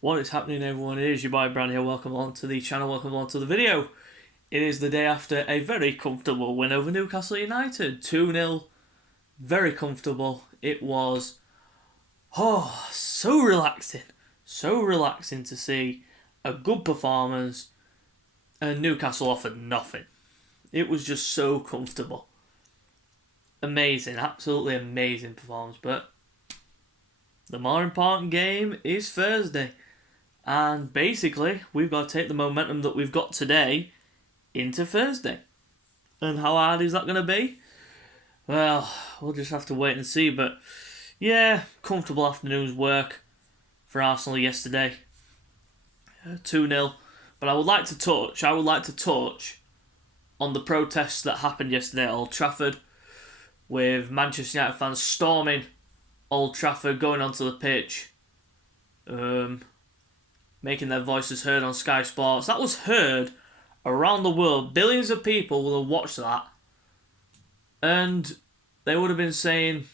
What is happening, everyone? It is your boy Brand here. Welcome on to the channel, welcome on to the video. It is the day after a very comfortable win over Newcastle United. 2-0. Very comfortable. It was so relaxing. So relaxing to see a good performance, and Newcastle offered nothing. It was just so comfortable. Amazing, absolutely amazing performance. But the more important game is Thursday. And basically, we've got to take the momentum that we've got today into Thursday. And how hard is that going to be? Well, we'll just have to wait and see. But yeah, comfortable afternoon's work for Arsenal yesterday. 2-0. But I would like to touch on the protests that happened yesterday at Old Trafford, with Manchester United fans storming Old Trafford, going onto the pitch, making their voices heard on Sky Sports. That was heard around the world. Billions of people will have watched that, and they would have been saying,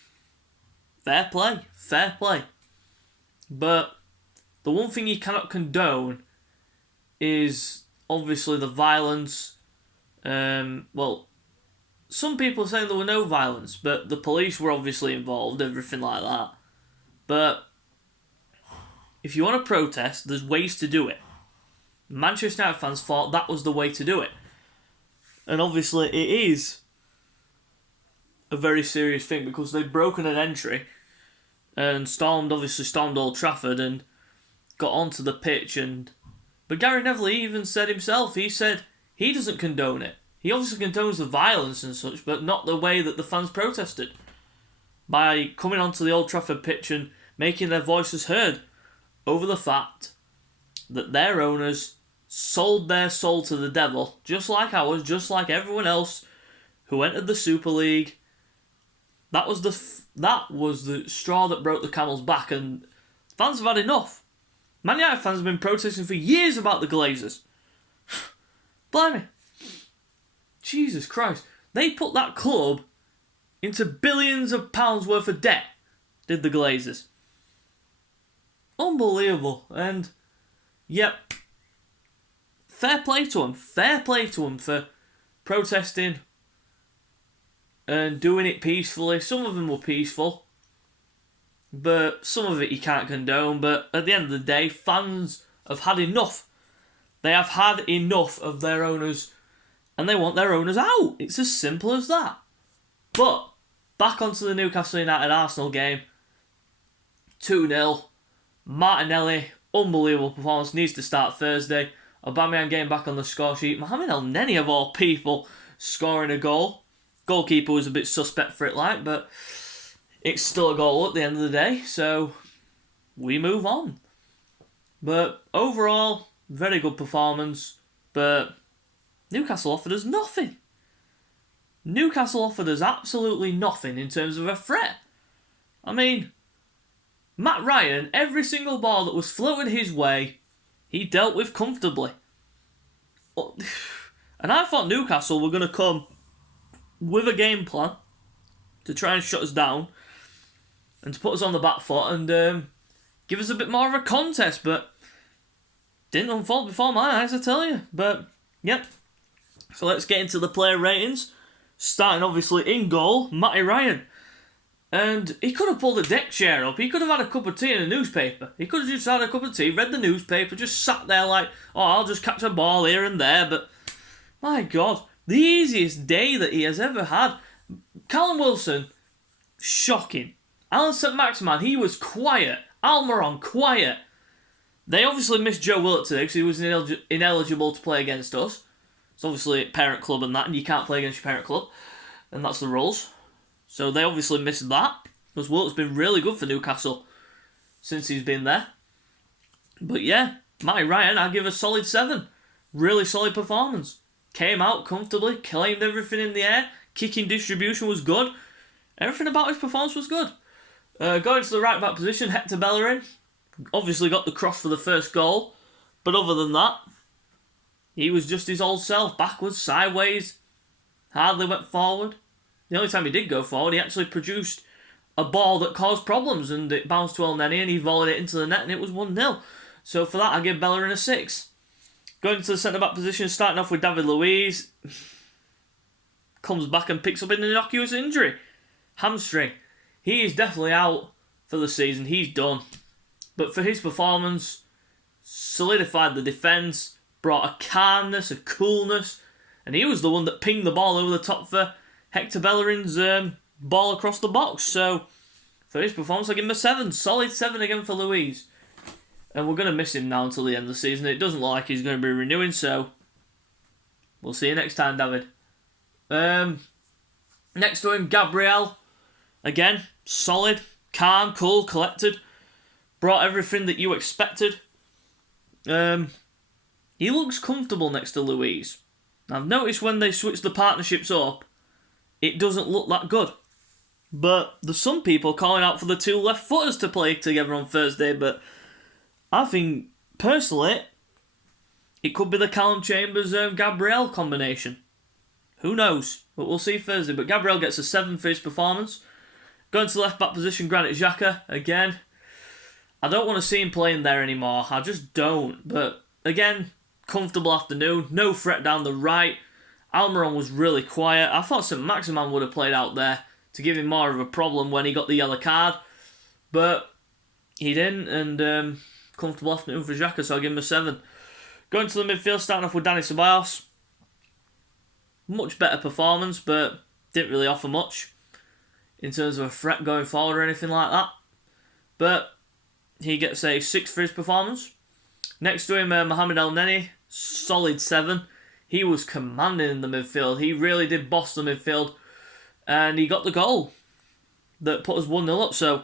fair play, fair play. But the one thing you cannot condone is obviously the violence. Well, some people are saying there were no violence, but the police were obviously involved, everything like that. But if you want to protest, there's ways to do it. Manchester United fans thought that was the way to do it. And obviously it is a very serious thing, because they'd broken an entry and stormed Old Trafford and got onto the pitch. But Gary Neville even said himself, he said he doesn't condone it. He obviously condones the violence and such, but not the way that the fans protested, by coming onto the Old Trafford pitch and making their voices heard over the fact that their owners sold their soul to the devil, just like ours, just like everyone else who entered the Super League. That was the straw that broke the camel's back, and fans have had enough. Man United fans have been protesting for years about the Glazers. Blimey. Jesus Christ. They put that club into billions of pounds worth of debt, did the Glazers. Unbelievable. And, yep, fair play to them. Fair play to them for protesting and doing it peacefully. Some of them were peaceful, but some of it you can't condone. But at the end of the day, fans have had enough. They have had enough of their owners, and they want their owners out. It's as simple as that. But back onto the Newcastle United Arsenal game. 2-0. Martinelli, unbelievable performance, needs to start Thursday. Aubameyang getting back on the score sheet. Mohamed El Neni, of all people, scoring a goal. Goalkeeper was a bit suspect for it, but it's still a goal at the end of the day, so we move on. But overall, very good performance, but Newcastle offered us nothing. Newcastle offered us absolutely nothing in terms of a threat. I mean, Matt Ryan, every single ball that was floated his way, he dealt with comfortably. And I thought Newcastle were going to come with a game plan to try and shut us down and to put us on the back foot and give us a bit more of a contest, but didn't unfold before my eyes, I tell you. But, yep. So let's get into the player ratings. Starting obviously in goal, Matty Ryan. And he could have pulled a deck chair up. He could have had a cup of tea and a newspaper. He could have just had a cup of tea, read the newspaper, just sat there like, oh, I'll just catch a ball here and there. But, my God, the easiest day that he has ever had. Callum Wilson, shocking. Alan St-Maximin, he was quiet. Almiron, quiet. They obviously missed Joe Willock today because he was ineligible to play against us. It's obviously a parent club and that, and you can't play against your parent club. And that's the rules. So they obviously missed that, because Willock's been really good for Newcastle since he's been there. But yeah, Matty Ryan, I give a solid 7. Really solid performance. Came out comfortably, claimed everything in the air. Kicking distribution was good. Everything about his performance was good. Going to the right back position, Hector Bellerin obviously got the cross for the first goal. But other than that, he was just his old self. Backwards, sideways, hardly went forward. The only time he did go forward, he actually produced a ball that caused problems, and it bounced to El Neni and he volleyed it into the net and it was 1-0. So for that, I give Bellerin a 6. Going to the centre-back position, starting off with David Luiz. Comes back and picks up an innocuous injury. Hamstring. He is definitely out for the season. He's done. But for his performance, solidified the defence, brought a calmness, a coolness, and he was the one that pinged the ball over the top for Hector Bellerin's ball across the box. So for his performance, I give him a 7. Solid 7 again for Luiz. And we're going to miss him now until the end of the season. It doesn't look like he's going to be renewing, so we'll see you next time, David. Next to him, Gabriel. Again, solid, calm, cool, collected. Brought everything that you expected. He looks comfortable next to Luiz. I've noticed when they switch the partnerships up, it doesn't look that good. But there's some people calling out for the two left footers to play together on Thursday, but I think, personally, it could be the Callum Chambers-Gabriel combination. Who knows? But we'll see Thursday. But Gabriel gets a 7 for his performance. Going to the left-back position, Granit Xhaka, again. I don't want to see him playing there anymore. I just don't. But, again, comfortable afternoon. No threat down the right. Almiron was really quiet. I thought St. Maximin would have played out there to give him more of a problem when he got the yellow card. But he didn't, and comfortable afternoon for Xhaka, so I'll give him a 7. Going to the midfield, starting off with Dani Ceballos. Much better performance, but didn't really offer much in terms of a threat going forward or anything like that. But he gets a 6 for his performance. Next to him, Mohamed El Neni, solid 7. He was commanding in the midfield. He really did boss the midfield, and he got the goal that put us 1-0 up. So,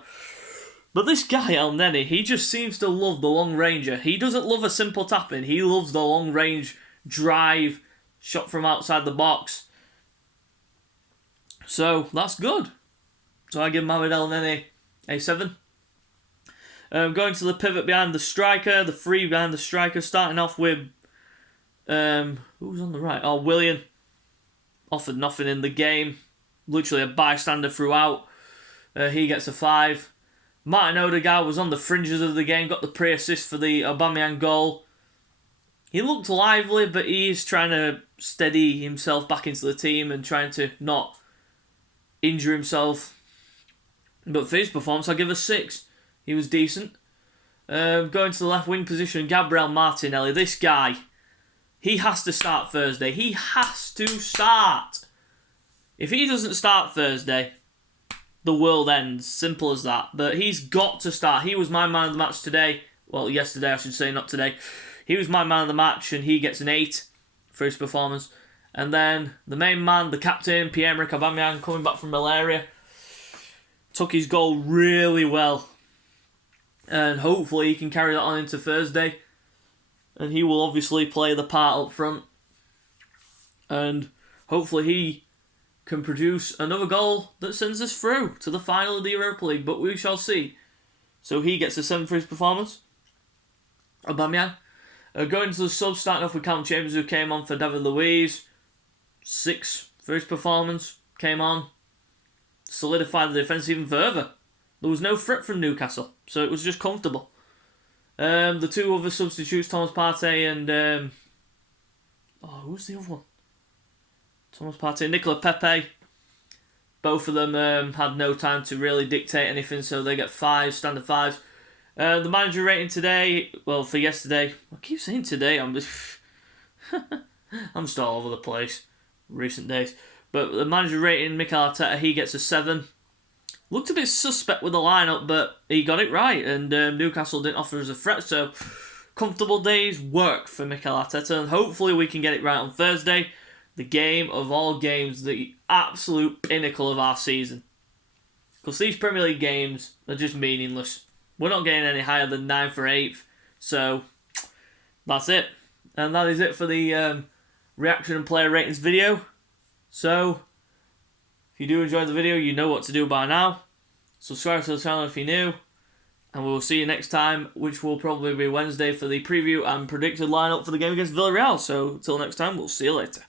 but this guy, El Neni, he just seems to love the long ranger. He doesn't love a simple tap-in. He loves the long range drive, shot from outside the box. So, that's good. So I give Mohamed El Neni a 7. Going to the pivot behind the striker, the 3 behind the striker, starting off with, who's on the right? Oh, Willian. Offered nothing in the game. Literally a bystander throughout. He gets a 5. Martin Odegaard was on the fringes of the game, got the pre-assist for the Aubameyang goal. He looked lively, but he's trying to steady himself back into the team and trying to not injure himself. But for his performance, I'll give a 6. He was decent. Going to the left wing position, Gabriel Martinelli. This guy, he has to start Thursday. He has to start. If he doesn't start Thursday, the world ends. Simple as that. But he's got to start. He was my man of the match today. Well, yesterday, I should say, not today. He was my man of the match, and he gets an 8 for his performance. And then the main man, the captain, Pierre-Emerick Aubameyang, coming back from malaria, took his goal really well. And hopefully he can carry that on into Thursday. And he will obviously play the part up front. And hopefully he can produce another goal that sends us through to the final of the Europa League. But we shall see. So he gets a 7 for his performance. Aubameyang. Going to the sub, starting off with Callum Chambers, who came on for David Luiz. 6 for his performance. Came on. Solidified the defence even further. There was no threat from Newcastle, so it was just comfortable. The 2 other substitutes, Thomas Partey and... who's the other one? Thomas Partey, Nicola Pepe. Both of them had no time to really dictate anything, so they get 5, standard 5s. The manager rating today, well, for yesterday, I keep saying today, I'm just all over the place recent days. But the manager rating, Mikel Arteta, he gets a 7. Looked a bit suspect with the lineup, but he got it right, and Newcastle didn't offer us a threat, so comfortable days work for Mikel Arteta, and hopefully we can get it right on Thursday, the game of all games, the absolute pinnacle of our season. Because these Premier League games are just meaningless. We're not getting any higher than 9th or 8th, so that's it. And that is it for the reaction and player ratings video. So, if you do enjoy the video, you know what to do by now. Subscribe to the channel if you're new. And we will see you next time, which will probably be Wednesday for the preview and predicted lineup for the game against Villarreal. So, until next time, we'll see you later.